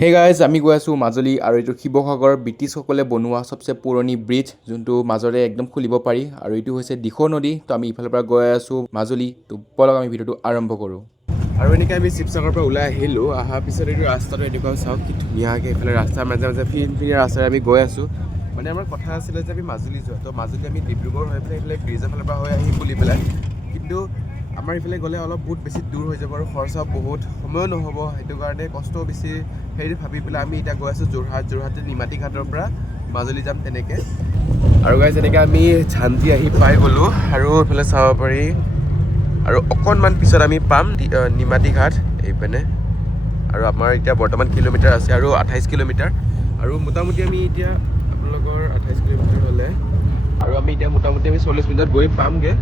Hey guys আমি গৈ আছোঁ মাজুলী আৰু এইটো শিৱসাগৰ ব্ৰিটিছসকলে বনোৱা চবচে পুৰণি ব্ৰিজ যোনটো মাজৰে একদম খুলিব পাৰি আৰু এইটো হৈছে দিখৌ নদী তো আমি ইফালৰ পৰা গৈ আছোঁ মাজুলী তো ব'লক আমি ভিডিঅ'টো আৰম্ভ কৰোঁ আৰু এনেকৈ আমি শিৱসাগৰৰ পৰা ওলাই আহিলোঁ অহাৰ পিছত এইটো ৰাস্তাটো এনেকুৱা চাওক কি ধুনীয়াকৈ এইফালে ৰাস্তাৰ মাজে মাজে ফিনফিনীয়া ৰাস্তাৰে আমি গৈ আছোঁ মানে আমাৰ কথা আছিলে যে আমি মাজুলী যোৱা তো মাজুলী আমি ডিব্ৰুগড় হৈ পেলাই এইফালে ব্ৰিজৰ ফালৰ পৰা হৈ আহিম বুলি পেলাই কিন্তু আমাৰ ইফালে গ'লে অলপ বহুত বেছি দূৰ হৈ যাব আৰু খৰচা বহুত সময়ো নহ'ব সেইটো কাৰণে কষ্টও বেছি সেইটো ভাবি পেলাই আমি এতিয়া গৈ আছোঁ যোৰহাটৰ নিমাতী ঘাটৰ পৰা মাজুলী যাম তেনেকৈ আৰু গাইজ এনেকৈ আমি ঝান্তি আহি পাই গ'লোঁ আৰু এইফালে চাব পাৰি আৰু অকণমান পিছত আমি পাম নিমাতী ঘাট এইপিনে আৰু আমাৰ এতিয়া বৰ্তমান কিলোমিটাৰ আছে আৰু 28 কিলোমিটাৰ আৰু মোটামুটি আমি এতিয়া আপোনালোকৰ 28 কিলোমিটাৰ হ'লে আৰু আমি এতিয়া মোটামুটি আমি 40 মিনিটত গৈ পামগৈ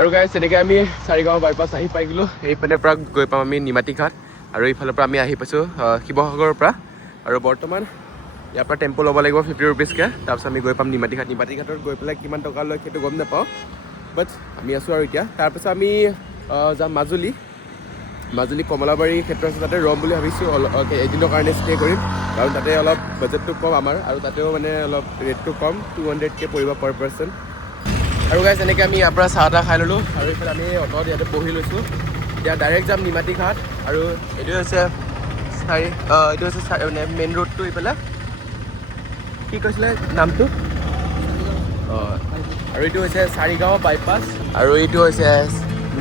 আৰু গাইজ তেনেকৈ আমি চাৰিগাঁও বাইপাছ আহি পাই গ'লোঁ এইপিনে পৰা গৈ পাম আমি নিমাতী ঘাট আৰু এইফালৰ পৰা আমি আহি পাইছোঁ শিৱসাগৰৰ পৰা আৰু বৰ্তমান ইয়াৰ পৰা টেম্পু ল'ব লাগিব 50 ৰুপিজকৈ তাৰপিছত আমি গৈ পাম নিমাতী ঘাটত গৈ পেলাই কিমান টকা লয় সেইটো গম নাপাওঁ বাট আমি আছোঁ আৰু এতিয়া তাৰপিছত আমি যাম মাজুলী কমলাবাৰী ক্ষেত্ৰ আছে তাতে ৰ'ম বুলি ভাবিছোঁ এদিনৰ কাৰণে ষ্টে কৰিম কাৰণ তাতে অলপ বাজেটটো কম আমাৰ আৰু তাতেও মানে অলপ ৰেটটো কম 200কৈ পৰিব পাৰ পাৰ্চন আৰু গাইজ এনেকৈ আমি ইয়াৰ পৰা চাহ তাহ খাই ল'লোঁ আৰু এইফালে আমি অট'ত ইয়াতে বহি লৈছোঁ এতিয়া ডাইৰেক্ট যাম নিমাতী ঘাট আৰু এইটো হৈছে মানে মেইন ৰোডটো এইফালে কি কৈছিলে নামটো অঁ আৰু এইটো হৈছে চাৰিগাঁও বাইপাছ আৰু এইটো হৈছে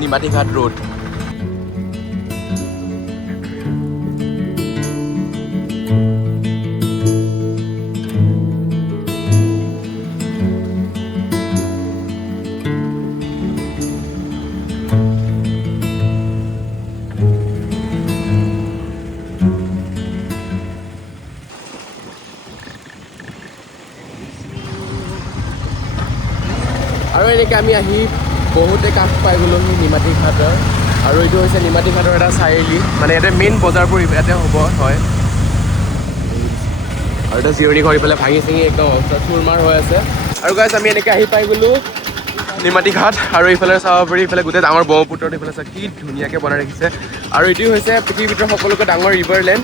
নিমাতী ঘাট ৰোড আৰু এনেকৈ আমি আহি বহুতে কাষ পাই গ'লোহি নিমাতী ঘাটৰ আৰু এইটো হৈছে নিমাতী ঘাটৰ এটা চাৰিআলি মানে ইয়াতে মেইন বজাৰবোৰ ইয়াতে হয় আৰু এটা জিৰণি ঘৰ ইফালে ভাঙি চিঙি একদম চুৰমাৰ হৈ আছে আৰু গাইজ আমি এনেকৈ আহি পাই গ'লোঁ নিমাতী ঘাট আৰু ইফালে চাব পাৰি ইফালে গোটেই ডাঙৰ ব্ৰহ্মপুত্ৰত ইফালে চাওক কি ধুনীয়াকৈ বনাই ৰাখিছে আৰু এইটো হৈছে পৃথিৱীৰ ভিতৰত সকলোতকৈ ডাঙৰ ৰিভাৰলেণ্ড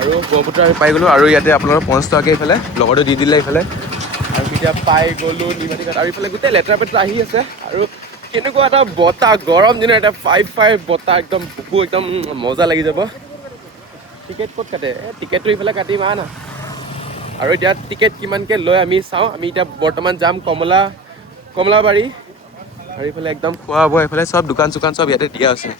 আৰু ব্ৰহ্মপুত্ৰ আমি পাই গ'লোঁ আৰু ইয়াতে আপোনালোকৰ 5 টকাকৈ ইফালে লগতে দি দিলে ইফালে আৰু এতিয়া পাই গ'লোঁ নিমাতী ঘাট আৰু ইফালে গোটেই লেতেৰা পেতেৰা আহি আছে আৰু কেনেকুৱা এটা বতাহ গৰম দিনৰ এটা ফাই বতাহ একদম বুকু একদম মজা লাগি যাব টিকেট ক'ত কাটে টিকেটটো ইফালে কাটিম না আৰু এতিয়া টিকেট কিমানকৈ লৈ আমি চাওঁ আমি এতিয়া বৰ্তমান যাম কমলাবাৰী আৰু এইফালে একদম খোৱা বোৱা এইফালে চব দোকান চোকান চব ইয়াতে দিয়া আছে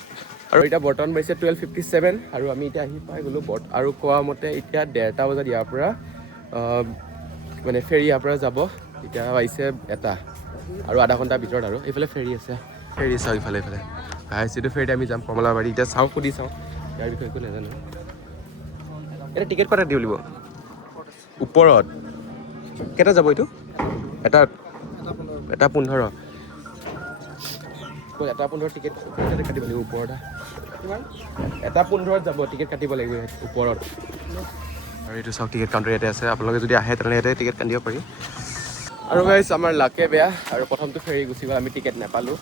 আৰু এতিয়া বৰ্তমান পাইছে 12:57 আৰু আমি এতিয়া আহি পাই গ'লোঁ আৰু কোৱা মতে এতিয়া 1:30 বজাত ইয়াৰ পৰা মানে ফেৰী ইয়াৰ পৰা যাব এতিয়া পাইছে 1 আৰু আধা ঘণ্টাৰ ভিতৰত আৰু এইফালে ফেৰী আছে ফেৰী চাওঁ ইফালে এইটো ফেৰীত আমি যাম কমলাবাৰী এতিয়া সুধি চাওঁ ইয়াৰ বিষয়ে একো নাজানো এতিয়া টিকেট কটা দি বুলিব ওপৰত কেইটা যাব এইটো এটা 15 টিকেট কাটিব লাগিব ওপৰত 1:15 যাব টিকেট কাটিব লাগিব ওপৰত আৰু এইটো চাওক টিকেট কাউণ্টাৰ ইয়াতে আছে আপোনালোকে যদি আহে তেনেহ'লে ইয়াতে টিকেট কাটিব পাৰি আৰু গাইজ আমাৰ লাকে বেয়া আৰু প্ৰথমটো ফেৰী গুচি গ'ল আমি টিকেট নাপালোঁ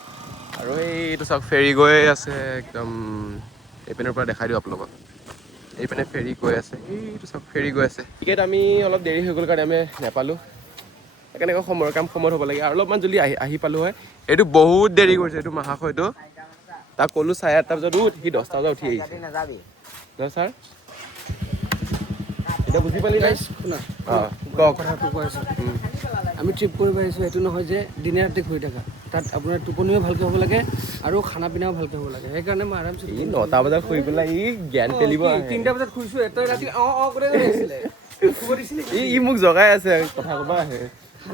আৰু এইটো চাওক ফেৰী গৈ আছে একদম এইপিনৰ পৰা দেখাই দিওঁ আপোনালোকক এইপিনে ফেৰী গৈ আছে এইটো চাওক ফেৰী গৈ আছে টিকেট আমি অলপ দেৰি হৈ গ'ল কাৰণে আমি নাপালোঁ সেইকাৰণে সময়ত হ'ব লাগে আৰু অলপমান জল্দি আহি পালোঁ হয় এইটো বহুত দেৰি কৰিছে এইটো মহাশয়টো তাক ক'লোঁ 8:30 বজাত সি 10টা বজাত উঠি আহিছে ন ছাৰ এতিয়া বুজি পালি নাই শুনা কওক কথাটো কৈ আছোঁ আমি ট্ৰিপ কৰিব আহিছোঁ এইটো নহয় যে দিনে ৰাতি ঘূৰি থাকা তাত আপোনাৰ টোপনিও ভালকৈ হ'ব লাগে আৰু খানা পিনাও ভালকৈ হ'ব লাগে সেইকাৰণে মই আৰামছে 9টা বজাত শুই পেলাই জ্ঞান পেলিব 3টা বজাত শুইছোঁ এটা ৰাতি কৰি আহিছিলে ই মোক জগাই আছে কথা ক'বা আহে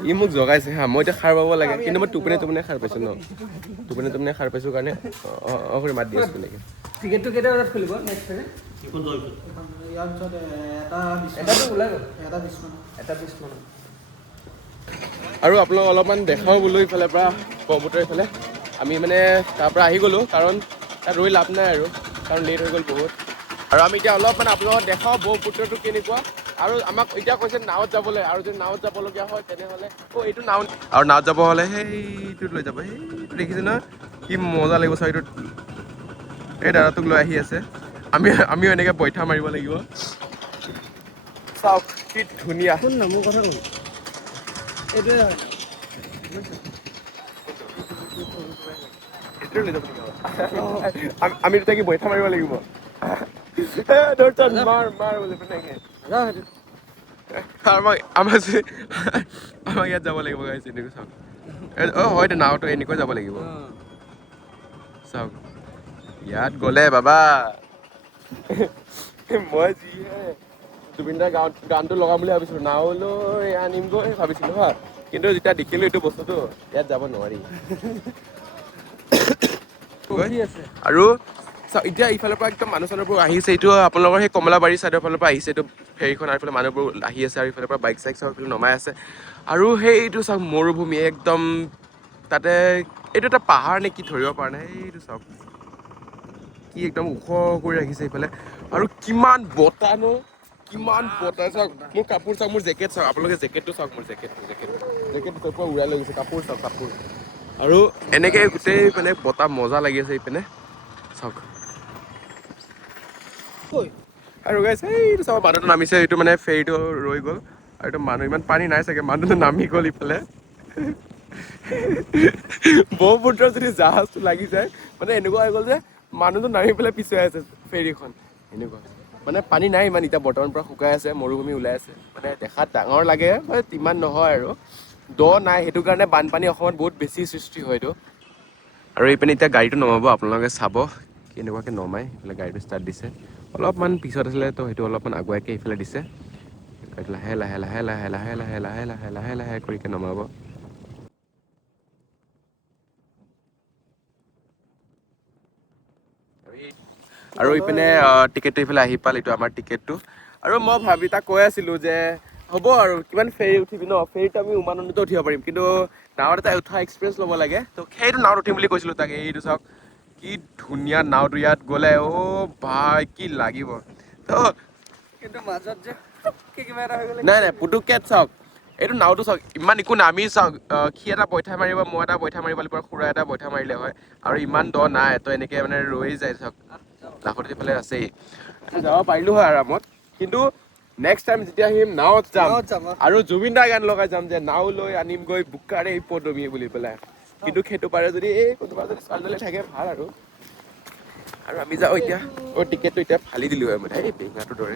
ই মোক জগাইছে হা মই এতিয়া সাৰ পাব লাগে কিন্তু মই টোপনি সাৰ পাইছোঁ ন টোপনি সাৰ পাইছোঁ কাৰণে কৰি মাত দি আছোঁ নেকি টিকেটটো কেইটা বজাত খুলিব নেক্সট আৰু আপোনালোক অলপমান দেখাওঁ বোলো ইফালৰ পৰা ব্ৰহ্মপুত্ৰৰ ইফালে আমি মানে তাৰ পৰা আহি গ'লোঁ কাৰণ তাত ৰৈ লাভ নাই আৰু কাৰণ লেট হৈ গ'ল বহুত। আৰু আমি এতিয়া অলপ মানে আপোনালোকক দেখাওঁ ব্ৰহ্মপুত্ৰটো কেনেকুৱা। আৰু আমাক এতিয়া কৈছে নাৱত যাবলৈ, আৰু যদি নাৱত যাবলগীয়া হয় তেনেহ'লে এইটো নাও, আৰু নাৱত যাব হ'লে সেইটোত লৈ যাব, সেইটো দেখিছে নহয় কি মজা লাগিব চাই। এইটোত এই দাদাটোক লৈ আহি আছে, আমিও এনেকৈ বৈঠা মাৰিব লাগিব। চাওক কি ধুনীয়া। শুন না মোৰ কথা শুন, এইটোৱে হয় আমি দুটা কি বৈঠা মাৰিব লাগিব? মাৰ মাৰ বুলি আমাক ইয়াত যাব লাগিব গাইছ, এনেকৈ চাওক। হয়তো নাওতো এনেকৈ যাব লাগিব। চাওক ইয়াত গ'লে বাবা মই যিহে জুবিন দাৰ গানটো লগাম বুলি ভাবিছিলো, নাওলৈ আনিমগৈ ভাবিছিলো হা, কিন্তু যেতিয়া দেখিলো এইটো বস্তুটো ইয়াত যাব নোৱাৰি। আৰু এতিয়া ইফালৰ পৰা একদম মানুহ চানুহবোৰ আহিছে, এইটো আপোনালোকৰ সেই কমলাবাৰী চাইডৰ ফালৰ পৰা আহিছে এইটো ফেৰীখন, আৰু এইফালে মানুহবোৰ আহি আছে, আৰু ইফালৰ পৰা বাইক চাইক চাওক নমাই আছে। আৰু সেইটো চাওক মৰুভূমি একদম, তাতে এইটো এটা পাহাৰ নে কি ধৰিব পৰা নাই, এইটো চাওক কি একদম ওখ কৰি ৰাখিছে এইফালে। আৰু কিমান বতাহ ন, কিমান বতাহ চাওক। মোৰ কাপোৰ চাওক, মোৰ জেকেট চাওক, আপোনালোকে জেকেটটো চাওক, মোৰ জেকেটটো পৰা উৰাই লৈ গৈছে। কাপোৰ চাওক কাপোৰ, আৰু এনেকে গোটেই মানে বতাহ মজা লাগি আছে এইপিনে চাওক। আৰু গাইছ এইটো চাব, মানুহটো নামিছে, এইটো মানে ফেৰীটো ৰৈ গ'ল, আৰু এইটো মানুহ ইমান পানী নাই চাগে, মানুহটো নামি গ'ল ইফালে। ব্ৰহ্মপুত্ৰত যদি জাহাজটো লাগি যায় মানে এনেকুৱা হৈ গ'ল যে মানুহটো নামি পেলাই পিছুৱাই আছে ফেৰীখন, এনেকুৱা মানে পানী নাই ইমান এতিয়া বৰ্তমান পৰা শুকাই আছে, মৰুভূমি ওলাই আছে, মানে দেখাত ডাঙৰ লাগে ইমান নহয় আৰু দ নাই, সেইটো কাৰণে বানপানী অসমত বহুত বেছি সৃষ্টি হয়তো। আৰু এইপিনে এতিয়া গাড়ীটো নমাব, আপোনালোকে চাব কেনেকুৱাকৈ নমাই। এইফালে গাড়ীটো ষ্টাৰ্ট দিছে, অলপমান পিছত আছিলে তো সেইটো অলপমান আগুৱাইকৈ এইফালে দিছে। লাহে লাহে লাহে লাহে লাহে লাহে লাহে লাহে লাহে লাহে কৰিকে নমাব। আৰু ইপিনে টিকেটটো ইফালে আহি পাল, এইটো আমাৰ টিকেটটো। আৰু মই তাক কৈ আছিলো যে হ'ব আৰু কিমান ফেৰী উঠিবি ন, ফেৰীত আমি উমানন্দতো উঠিব পাৰিম, কিন্তু নাৱত এটা উঠা এক্সপিৰিয়েঞ্চ ল'ব লাগে, তো সেইটো নাৱত উঠিম বুলি কৈছিলো তাক। এইটো চাওক কি ধুনীয়া নাওটো, ইয়াত গ'লে ভাই কি লাগিব। কিন্তু মাজত যে কিবা এটা হৈ গ'লে নাই নাই পুতুককে চাওক, এইটো নাওটো চাওক, ইমান একো নাই। আমি চাওক সি এটা বৈঠা মাৰিব, মই এটা বৈঠা মাৰিব লাগিব, খুৰা এটা বৈঠা মাৰিলে হয়, আৰু ইমান দ নাই, তো এনেকে মানে ৰৈ যায় চাওক। লাখুটি এইফালে আছেই, যাব পাৰিলো হয় আৰামত, কিন্তু নেক্সট টাইম যেতিয়া আহিম নাৱত যাম, আৰু জুবিন দাৰ গান লগাই যাম যে নাও লৈ আনিমগৈ বোকাৰে পদুমী বুলি পেলাই। কিন্তু সেইটো পাৰে যদি এই কোনোবা যদি ছোৱালী থাকে ভাল আৰু আমি যাওঁ এতিয়া। টিকেটটো এতিয়া ফালি দিলো হয়, মানে এই বেঙাটোৰ দৰে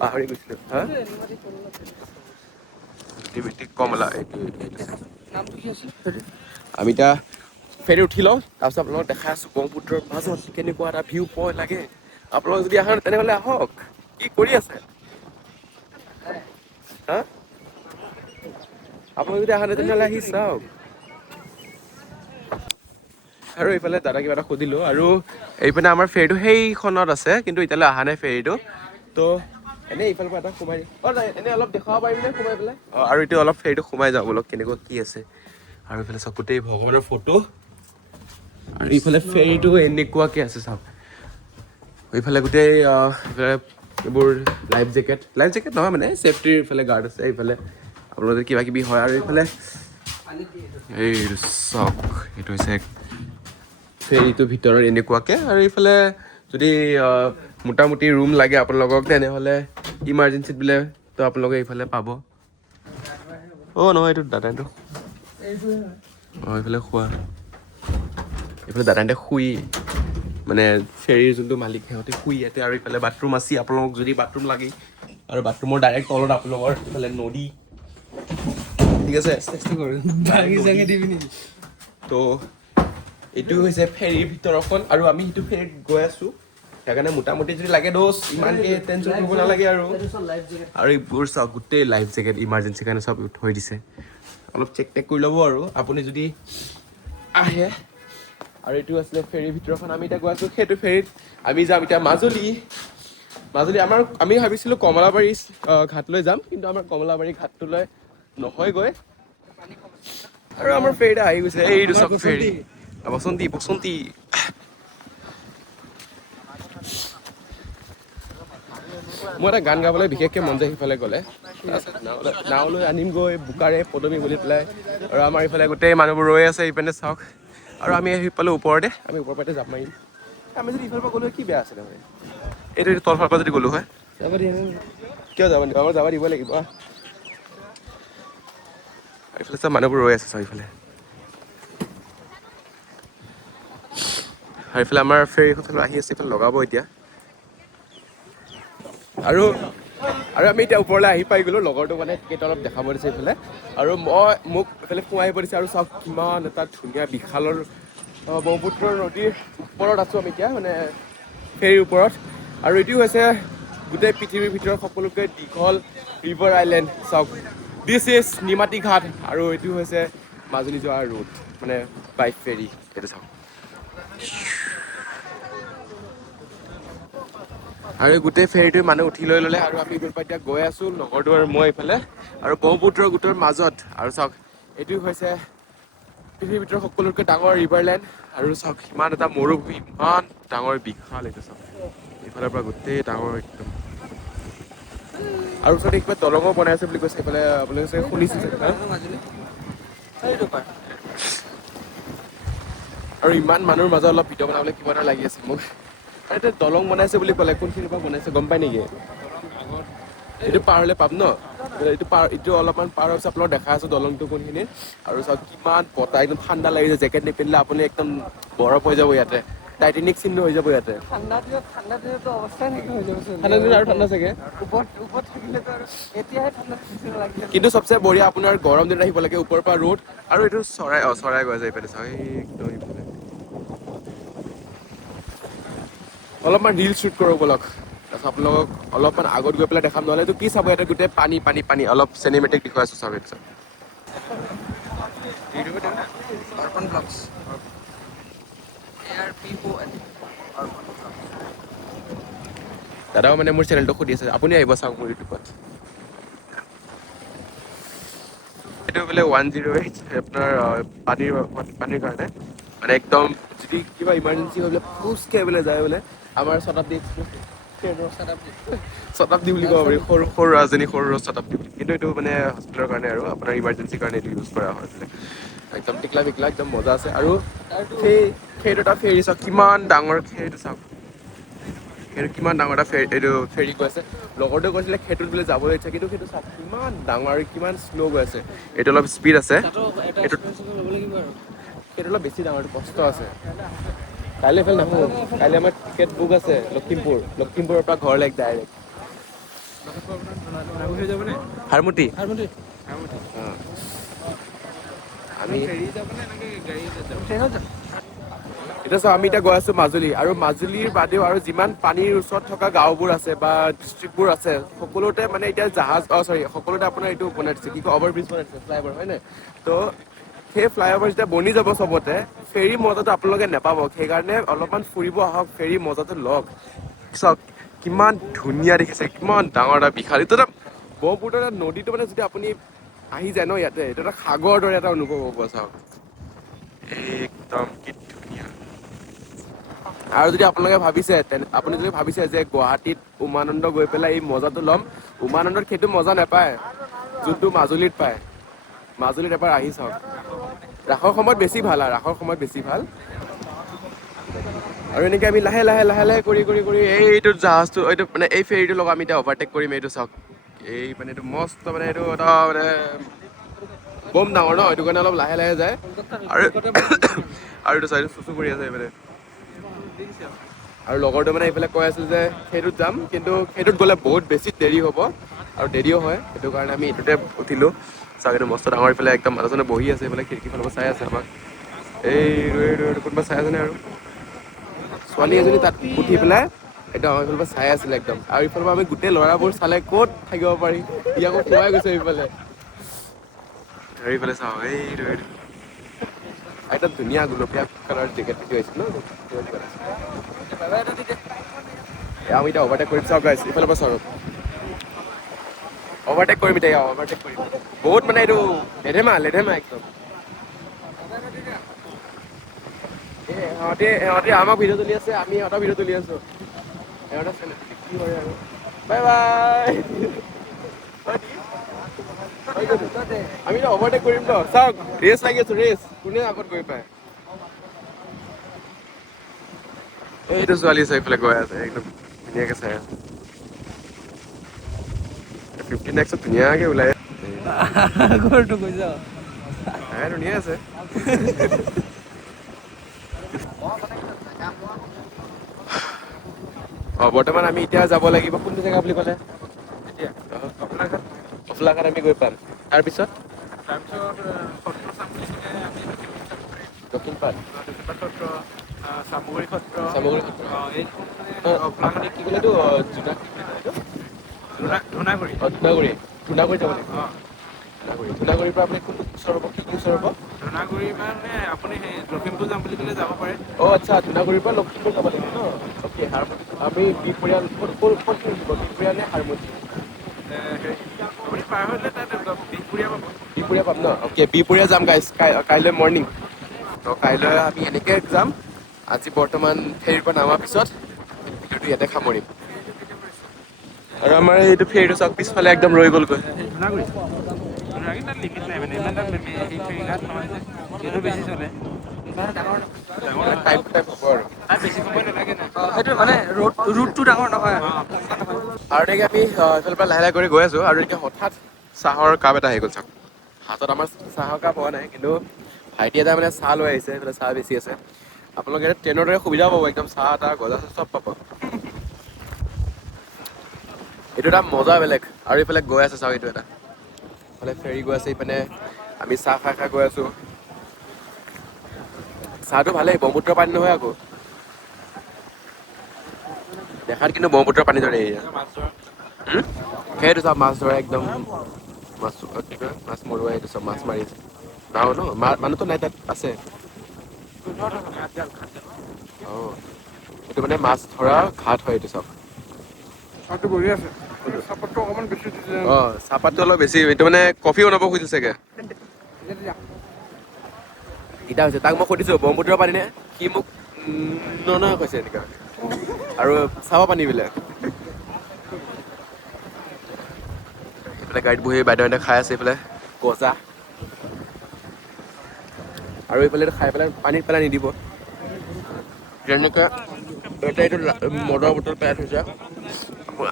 পাহৰি গৈছিলো। হা কমলা, নামটো কি আছিল? আমি এতিয়া ফেৰী উঠি লওঁ, তাৰপিছত আপোনালোকক দেখাই আছো ব্ৰহ্মপুত্ৰৰ মাজত কেনেকুৱা এটা ভিউ পইণ্ট লাগে। আপোনালোক যদি আহে তেনেহ'লে আহক। কি কৰি আছে হা? আপোনালোক যদি আহা নাই তেনেহ'লে আহি চাওক। আৰু এইফালে দাদা কিবা এটা সুধিলো, আৰু এইপিনে আমাৰ ফেৰীটো সেইখনত আছে, কিন্তু এতিয়ালৈ অহা নাই ফেৰীটো। তো এনেই এইফালৰ পৰা এটা সোমাই এনেই অলপ দেখুৱাব পাৰিম নে সোমাই পেলাই? আৰু এইটো অলপ ফেৰীটো সোমাই যাওঁ বলক, কেনেকুৱা কি আছে। আৰু এইফালে চাওক গোটেই ভগৱানৰ ফটো, আৰু এইফালে ফেৰীটো এনেকুৱাকে আছে চাওক। এইফালে গোটেই এইবোৰ লাইফ জেকেট নহয় মানে চেফটিৰ এইফালে গাৰ্ড আছে। এইফালে আপোনালোকৰ কিবা কিবি হয়, আৰু এইফালে এই চাওক এইটো হৈছে ফেৰীটোৰ ভিতৰত এনেকুৱাকে। আৰু এইফালে যদি মোটামুটি ৰুম লাগে আপোনালোকক, তেনেহ'লে ইমাৰ্জেঞ্চিত বোলে তো আপোনালোকে এইফালে পাব। নহয় এইটো দাদাইটো এইফালে এইফালে দাদাইহঁতে শুই, মানে ফেৰীৰ যোনটো মালিক সিহঁতে শুই ইয়াতে। আৰু এইফালে বাথৰুম আছে, আপোনালোকক যদি বাথৰুম লাগে, আৰু বাথৰুমৰ ডাইৰেক্ট তলত আপোনালোকৰ এইফালে নদী, ঠিক আছে। তো এইটো হৈছে ফেৰীৰ ভিতৰখন, আৰু আমি সেইটো ফেৰীত গৈ আছো। সেইকাৰণে মোটামুটি যদি লাগে দোষ ইমানকে টেনশ্যন কৰিব নালাগে। আৰু এইবোৰ চাওক গোটেই লাইফ জেকেট ইমাৰ্জেঞ্চিৰ কাৰণে চব থৈ দিছে। অলপ চেক টেক কৰি ল'ব আৰু আপুনি যদি আহে। আৰু এইটো আছিলে ফেৰীৰ ভিতৰখন। আমি এতিয়া গৈ আছো সেইটো ফেৰীত, আমি যাম এতিয়া মাজুলী। আমি ভাবিছিলো কমলাবাৰী ঘাটলৈ যাম, কিন্তু আমাৰ কমলাবাৰী ঘাটটোলৈ নহয়গৈ। আৰু আমাৰ ফেৰীটা আহি গৈছে, এইটো চাওক ফেৰী বসন্তী। মোৰ এটা গান গাবলৈ বিশেষকৈ মন যায় সিফালে গ'লে নাওলৈ আনিমগৈ বোকাৰে পদমী বুলি পেলাই আৰু আমাৰ ইফালে গোটেই মানুহবোৰ ৰৈ আছে ইপিনে চাওক আৰু আমি সিফালে ওপৰতে আমি ওপৰৰ পৰাতে জাপ মাৰিম আমি যদি ইফালৰ পৰা গ'লো কি বেয়া আছিলে মানে এইটো তলফালৰ পৰা যদি গ'লো হয় কিয় যাব নিদিব আমাৰ যাব দিব লাগিব এইফালে চব মানুহবোৰ ৰৈ আছে চব ইফালে আৰু এইফালে আমাৰ ফেৰীখন আহি আছে এইফালে লগাব এতিয়া আৰু আমি এতিয়া ওপৰলৈ আহি পাই গ'লোঁ লগৰটো মানে টিকেট অলপ দেখাব দিছে এইফালে আৰু মোক এইফালে সোমাই পৰিছে আৰু চাওক কিমান এটা ধুনীয়া বিশালৰ ব্ৰহ্মপুত্ৰ নদীৰ ওপৰত আছোঁ আমি এতিয়া মানে ফেৰীৰ ওপৰত আৰু এইটো হৈছে গোটেই পৃথিৱীৰ ভিতৰত সকলোতকৈ দীঘল ৰিভাৰ আইলেণ্ড চাওক দিছ ইজ নিমাতী ঘাট আৰু এইটো হৈছে মাজুলী যোৱা ৰোড মানে বাই ফেৰী এইটো চাওক আৰু গোটেই ফেৰীটোৰ মানুহ উঠি লৈ ল'লে আৰু আমি গৈ পাই এতিয়া গৈ আছোঁ লগৰটো আৰু মই এইফালে আৰু ব্ৰহ্মপুত্ৰ গোটৰ মাজত আৰু চাওক এইটো হৈছে পৃথিৱীৰ ভিতৰত সকলোতকৈ ডাঙৰ ৰিভাৰলেণ্ড আৰু চাওক ইমান এটা মৰুভূমি ইমান ডাঙৰ বিশাল এইটো চাওক এইফালৰ পৰা গোটেই ডাঙৰ একদম আৰু ওচৰতে কিবা দলঙো বনাই আছে বুলি কৈছে এইফালে আপোনালোকে চাগে শুনিছে আৰু ইমান মানুহৰ মাজত অলপ ভিডিঅ' বনাবলৈ কিবা এটা লাগি আছে মোক আৰু এতিয়া দলং বনাইছে বুলি ক'লে কোনখিনিৰ পৰা বনাইছে গম পাই নেকি এইটো পাৰ হ'লে পাম ন এইটো অলপমান পাৰ হোৱাৰ পিছত আপোনালোকক দেখাই আছোঁ দলংটো কোনখিনিত আৰু চাওক কিমান বতাহ একদম ঠাণ্ডা লাগিছে জেকেট নিপিন্ধিলে আপুনি একদম বৰফ হৈ যাব ইয়াতে টাইটেনিক চিন হৈ যাব ইয়াতে ঠাণ্ডা দিনতো অৱস্থাই নাইকিয়া হৈ যাব ঠাণ্ডা দিন আৰু ঠাণ্ডা চাগে ওপৰত থাকিলেতো আৰু এতিয়াহে ঠাণ্ডা লাগিছে কিন্তু চবচে বঢ়িয়া আপোনাৰ গৰম দিনত আহিব লাগে ওপৰৰ পৰা ৰ'দ আৰু এইটো চৰাই গৈ যায় এইফালে চাওক একদম ইফালে অলপমান ৰিল শ্বুট কৰোঁ ব'লক তাৰপিছত আপোনালোকক অলপমান আগত গৈ পেলাই দেখাম নহ'লে এইটো কি চাব ইয়াতে গোটেই পানী অলপ চিনেমেটিক দেখুৱাই আছোঁ চাওক এইটো অৰ্পণ ব্লগছ ARPON দাদাও মানে মোৰ চেনেলটো সুধি আছে আপুনি আহিব চাওক মোৰ ইউটিউবত এইটো বোলে 108 আপোনাৰ পানীৰ কাৰণে মানে একদম যদি কিবা ইমাৰ্জেঞ্চি হৈ বোলে ফুচকে বোলে যায় বোলে আমাৰ শতাব্দী বুলি ক'ব পাৰি সৰু ৰাজধানী সৰু শতাব্দী বুলি কিন্তু এইটো মানে হস্পিটেলৰ কাৰণে আৰু আপোনাৰ ইমাৰ্জেঞ্চিৰ কাৰণে এইটো ইউজ কৰা হয় বোলে একদম টিকলা বিকলা একদম মজা আছে আৰু সেইটো এটা ফেৰী চাওক কিমান ডাঙৰ সেইটো চাওক সেইটো কিমান ডাঙৰ এটা এইটো ফেৰী গৈ আছে লগৰটোৱে কৈছিলে সেইটোত বোলে যাবলৈ ইচ্ছা কিন্তু সেইটো চাওক কিমান ডাঙৰ আৰু কিমান শ্ল' গৈ আছে এইটো অলপ স্পীড আছে সেইটো অলপ বেছি ডাঙৰ কষ্ট আছে কাইলৈ এইফালে নাহোঁ কাইলৈ আমাৰ টিকেট বুক আছে লখিমপুৰৰ পৰা ঘৰলৈ ডাইৰেক্ট হাৰমতি আমি এতিয়া চাওঁ আমি এতিয়া গৈ আছোঁ মাজুলী আৰু মাজুলীৰ বাদেও আৰু যিমান পানীৰ ওচৰত থকা গাঁওবোৰ আছে বা ডিষ্ট্ৰিক্টবোৰ আছে সকলোতে মানে এতিয়া সকলোতে আপোনাৰ এইটো বনাইছে কি কয় অভাৰব্ৰিজ বনাইছে ফ্লাইঅভাৰ হয় নাই তো সেই ফ্লাইঅভাৰ যেতিয়া বনি যাব চবতে ফেৰী মজাটো আপোনালোকে নাপাব সেইকাৰণে অলপমান ফুৰিব আহক ফেৰী মজাটো লওক চাওক কিমান ধুনীয়া দেখিছে কিমান ডাঙৰ এটা বিশাল এইটো এটা ব্ৰহ্মপুত্ৰ নদীটো মানে যদি আপুনি আহি যায় ন ইয়াতে এইটো এটা সাগৰৰ দৰে এটা অনুভৱ হ'ব চাওক একদম কি ধুনীয়া আৰু যদি আপোনালোকে আপুনি যদি ভাবিছে যে গুৱাহাটীত উমানন্দ গৈ পেলাই এই মজাটো ল'ম উমানন্দত সেইটো মজা নাপায় যোনটো মাজুলীত পায় মাজুলীত এবাৰ আহি চাওক ৰাসৰ সময়ত বেছি ভাল আৰু এনেকৈ আমি লাহে লাহে কৰি এইটো জাহাজটো এইটো মানে এই ফেৰীটোৰ লগত আমি এতিয়া অভাৰটেক কৰিম এইটো চাওক এই মানে এইটো মস্ত মানে এইটো এটা মানে বম ডাঙৰ ন এইটো কাৰণে অলপ লাহে যায় আৰু এইটো চাইডত চুচু কৰি আছে এইফালে আৰু লগৰটো মানে এইফালে কৈ আছিল যে সেইটোত যাম কিন্তু সেইটোত গ'লে বহুত বেছি দেৰি হ'ব আৰু দেৰিও হয় সেইটো কাৰণে আমি এইটোতে উঠিলোঁ চাওক এইটো মস্ত ডাঙৰ এইফালে একদম মানুহজনে বহি আছে এইফালে খিৰিকীফালৰ পৰা চাই আছে আমাক এই কোনোবা চাই আছেনে আৰু ছোৱালী এজনী তাত উঠি পেলাই একদম এইফালৰ পৰা চাই আছিলে একদম আৰু ইফালৰ পৰা আমি গোটেই ল'ৰাবোৰ চালে ক'ত থাকিব পাৰি ই আকৌ সোমাই গৈছে এইফালে আৰু এইফালে চাওঁ এইটো একদম ধুনীয়া গুলপীয়া কালাৰ জেকেট পিন্ধি আহিছে ন আমি এতিয়া অভাৰটেক কৰিম চাওক গাইছ ইফালৰ পৰা চাওক অভাৰটেক কৰিম এতিয়া বহুত মানে এইটো লেধেমা একদম সিহঁতে আমাক ভিডিঅ' তুলি আছে আমি সিহঁতৰ ভিডিঅ' তুলি আছোঁ সিহঁতে কি কৰে আৰু বাই বাই আমি অভাৰটেক কৰিম ন চাওক ৰেচ লাগি আছো ৰেচ কোনে আগত গৈ পায় এইটো ছোৱালী আছে এইফালে গৈ আছে একদম ধুনীয়াকে চাই আছে 15x ধুনীয়াকে ওলাই ঘৰটো গৈছ ধুনীয়া আছে বৰ্তমান আমি এতিয়া যাব লাগিব কোনটো জেগা বুলি ক'লে এতিয়া কফলাঘাট আমি গৈ পাম তাৰপিছত দক্ষিণপাট চামগুৰি সত্ৰ চামগুৰি সত্ৰ আপুনি কি ক'লে এইটো ধূনাগুৰি ধুনাগুৰি ধুনাগুৰি যাব লাগিব ধুনাগুৰিৰ পৰা আপুনি কোনটো ওচৰ হ'ব কি ওচৰ হ'ব ধূনাগুৰি মানে আপুনি সেই লখিমপুৰ যাম বুলি ক'লে যাব পাৰে আচ্ছা ধুনাগুৰিৰ পৰা লখিমপুৰ যাব লাগিব ন অ'কে আমি বিহপুৰীয়া বিহপুৰীয়া নে হাৰমতি আপুনি পাৰ হ'লে তাত বিহপুৰীয়া পাব বিহপুৰীয়া পাম ন অ'কে বিহপুৰীয়া যাম গাইজ কাইলৈ মৰ্ণিং তো কাইলৈ আমি এনেকৈ যাম আজি বৰ্তমান ফেৰীৰ পৰা নামাৰ পিছত ভিডিঅ'টো ইয়াতে সামৰিম আৰু আমাৰ এইটো ফেৰীটো চাওক পিছফালে একদম ৰৈ গ'লগৈ ধূনাগুৰি তাত লিমিট নাই মানে ইমান তাত সেই ফেৰী ঘাট নহয় যে সেইটো বেছি চলে টাইম টু টাইম হ'ব আৰু তাত বেছি সময় নালাগে নাই সেইটো মানে ৰুটটো ডাঙৰ নহয় আৰু এনেকৈ আমি এইফালৰ পৰা লাহে লাহে কৰি গৈ আছোঁ আৰু এতিয়া হঠাৎ চাহৰ কাপ এটা আহি গ'ল চাওক হাতত আমাৰ চাহৰ কাপ হোৱা নাই কিন্তু ভাইটি এটা মানে চাহ লৈ আহিছে এইফালে চাহ বেছি আছে আপোনালোকে ইয়াত ট্ৰেইনৰ দৰে সুবিধাও পাব একদম চাহ তাহ গজা চব পাব এইটো এটা মজা বেলেগ আৰু এইফালে গৈ আছে চাওক এইটো এটা এইফালে ফেৰী গৈ আছে ইপিনে আমি চাহ খাই খাই গৈ আছোঁ চাহটো ভালেই ব্ৰহ্মপুত্ৰৰ পানী নহয় আকৌ দেখাত কিন্তু ব্ৰহ্মপুত্ৰৰ পানী দৰে এৰিয়া সেইটো চব মাছ ধৰা একদম মাছ কি কয় মাছ মৰুৱাই এইটো চব মাছ মাৰি আছে নাও ন মানুহতো নাই তাত আছে অঁ এইটো মানে মাছ ধৰা ঘাট হয় এইটো চব চাহটো বহি আছে চাহপাতটো অকণমান বেছি দিছে অঁ চাহপাতটো অলপ বেছি এইটো মানে কফি বনাব খুজিছে চাগে ইটা হৈছে তাক মই সুধিছোঁ ব্ৰহ্মপুত্ৰৰ পানী নে সি মোক নহয় কৈছে এনেকুৱা আৰু চাব পানী বোলে এইফালে গাড়ীত বহি বাইদেউহঁতে খাই আছে এইফালে গজা আৰু এইফালে খাই পেলাই পানীত পেলাই নিদিব যেনেকৈ এতিয়া এইটো মদৰ বটল পেলাই থৈছে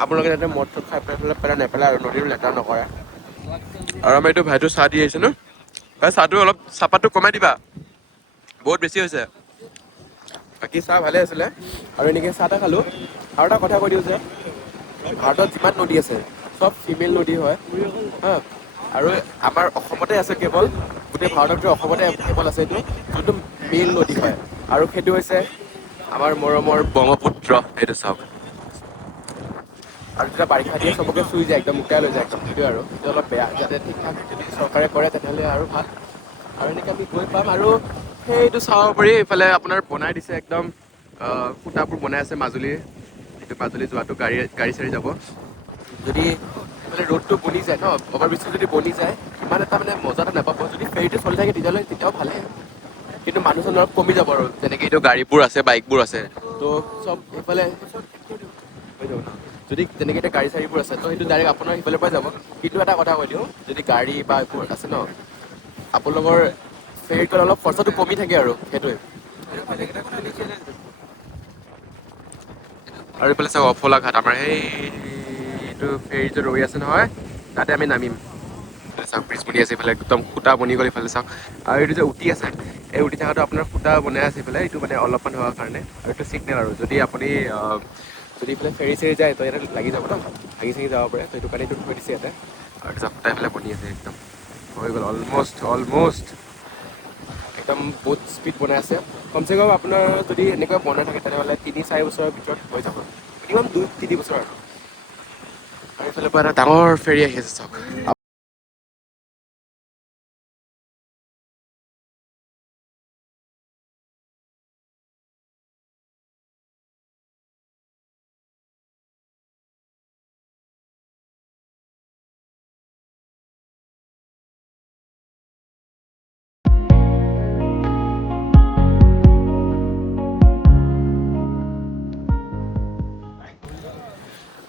আপোনালোকে যাতে মদ চদ খাই পেলাই নেপেলাই আৰু নদীটো লেতেৰা নকৰে আৰু আমাৰ এইটো ভাইটো চাহ দি আহিছে ন ভাই চাহটো অলপ চাহপাতটো কমাই দিবা বহুত বেছি হৈছে বাকী চাহ ভালে আছিলে আৰু এনেকৈ চাহ তাহ খালোঁ আৰু এটা কথা কৈ দিওঁ যে ভাৰতত যিমান নদী আছে চব ফিমেল নদী হয় হা আৰু আমাৰ অসমতে আছে কেৱল গোটেই ভাৰততকৈ অসমতে কেৱল আছে এইটো যোনটো মেইল নদী হয় আৰু সেইটো হৈছে আমাৰ মৰমৰ ব্ৰহ্মপুত্ৰ এইটো চাওক আৰু যেতিয়া বাৰিষা দিয়ে চবকে চুই যায় একদম উটাই লৈ যায় একদম সেইটোৱে আৰু সেইটো অলপ বেয়া যাতে ঠিক ঠাক যদি চৰকাৰে কৰে তেনেহ'লে আৰু ভাল আৰু এনেকৈ আমি গৈ পাম আৰু সেইটো চাব পাৰি এইফালে আপোনাৰ বনাই দিছে একদম খুটাবোৰ বনাই আছে মাজুলীৰ এইটো মাজুলী যোৱাটো গাড়ী চাড়ী যাব যদি মানে ৰ'দটো বনি যায় ন অভাৰব্ৰিজটো যদি বনি যায় ইমান এটা মানে মজা এটা নাপাব যদি ফেৰীটো চলি থাকে তেতিয়াও ভালেই কিন্তু মানুহ চানুহ অলপ কমি যাব আৰু যেনেকৈ এইটো গাড়ীবোৰ আছে বাইকবোৰ আছে তো চব এইফালে হৈ যাব ন যদি তেনেকৈ এতিয়া গাড়ী চাড়ীবোৰ আছে তো সেইটো ডাইৰেক্ট আপোনাৰ সিফালৰ পৰা যাব কিন্তু এটা কথা কৈ দিওঁ যদি গাড়ী বা এইবোৰ আছে ন আপোনালোকৰ ফেৰীত গ'লে অলপ খৰচাটো কমি থাকে আৰু সেইটোৱে আৰু এইফালে চাওক অফলা ঘাট আমাৰ এইটো ফেৰীটো ৰৈ আছে নহয় তাতে আমি নামিম চাওক ব্ৰিজ বনি আছে এইফালে একদম খুটা বনি গ'ল এইফালে চাওক আৰু এইটো যে উটি আছে এই উটি থকাটো আপোনাৰ খুটা বনাই আছে এইফালে এইটো মানে অলপমান হোৱাৰ কাৰণে আৰু এইটো চিগনেল আৰু যদি আপুনি যদি এইফালে ফেৰী চেৰী যায় তো ইয়াতে লাগি যাব ন ভাঙি চাঙি যাব পাৰে তো সেইটো কাৰণে এইটো থৈ দিছে ইয়াতে আৰু খুটা এইফালে বনি আছে একদম হৈ গ'ল অলমষ্ট একদম বহুত স্পীড বনাই আছে কমচে কম আপোনাৰ যদি এনেকুৱা বনাই থাকে তেনেহ'লে 3-4 বছৰৰ ভিতৰত হৈ যাব মিনিমাম 2-3 বছৰ আৰু এইফালৰ পৰা এটা ডাঙৰ ফেৰী আহি আছে চাওক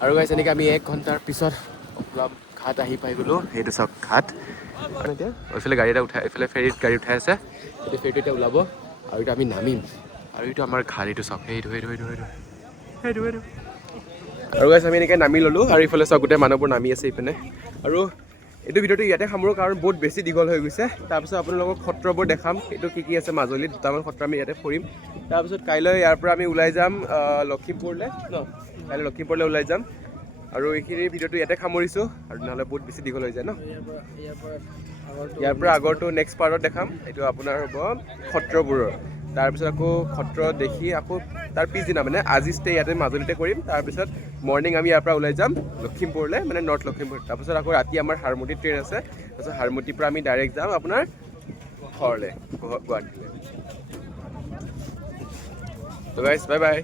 আৰু গাইছ এনেকৈ আমি 1 ঘণ্টাৰ পিছত অফলাম ঘাট আহি পাই গ'লোঁ। সেইটো চাওক ঘাট। আৰু এতিয়া এইফালে গাড়ী এটা উঠাই, এইফালে ফেৰীত গাড়ী উঠাই আছে। এইটো ফেৰীটো এতিয়া ওলাব আৰু এতিয়া আমি নামিম। আৰু এইটো আমাৰ ঘাট, এইটো চাওক, সেইটো। আৰু গাইছ আমি এনেকৈ নামি ল'লোঁ আৰু ইফালে চাওক গোটেই মানুহবোৰ নামি আছে ইপিনে। আৰু এইটো ভিডিঅ'টো ইয়াতে সামৰোঁ কাৰণ বহুত বেছি দীঘল হৈ গৈছে। তাৰপিছত আপোনালোকক সত্ৰবোৰ দেখাম, এইটো কি আছে মাজুলীত, দুটামান সত্ৰ আমি ইয়াতে ফুৰিম। তাৰপিছত কাইলৈ ইয়াৰ পৰা আমি ওলাই যাম লখিমপুৰলৈ কাইলৈ লখিমপুৰলৈ ওলাই যাম। আৰু এইখিনি ভিডিঅ'টো ইয়াতে সামৰিছোঁ আৰু নহ'লে বহুত বেছি দীঘল হৈ যায় ন। ইয়াৰ পৰা আগৰটো নেক্সট পাৰ্টত দেখাম। এইটো আপোনাৰ হ'ব সত্ৰবোৰৰ। তাৰপিছত আকৌ সত্ৰ দেখি আকৌ তাৰ পিছদিনা মানে আজি ষ্টে ইয়াতে মাজুলীতে কৰিম। তাৰপিছত মৰ্ণিং আমি ইয়াৰ পৰা ওলাই যাম লখিমপুৰলৈ, মানে নৰ্থ লখিমপুৰ। তাৰপিছত আকৌ ৰাতি আমাৰ হাৰমতি ট্ৰেইন আছে। তাৰপিছত হাৰমতিৰ পৰা আমি ডাইৰেক্ট যাম আপোনাৰ ঘৰলৈ, গুৱাহাটীলৈ। তো গাইছ বাই বাই।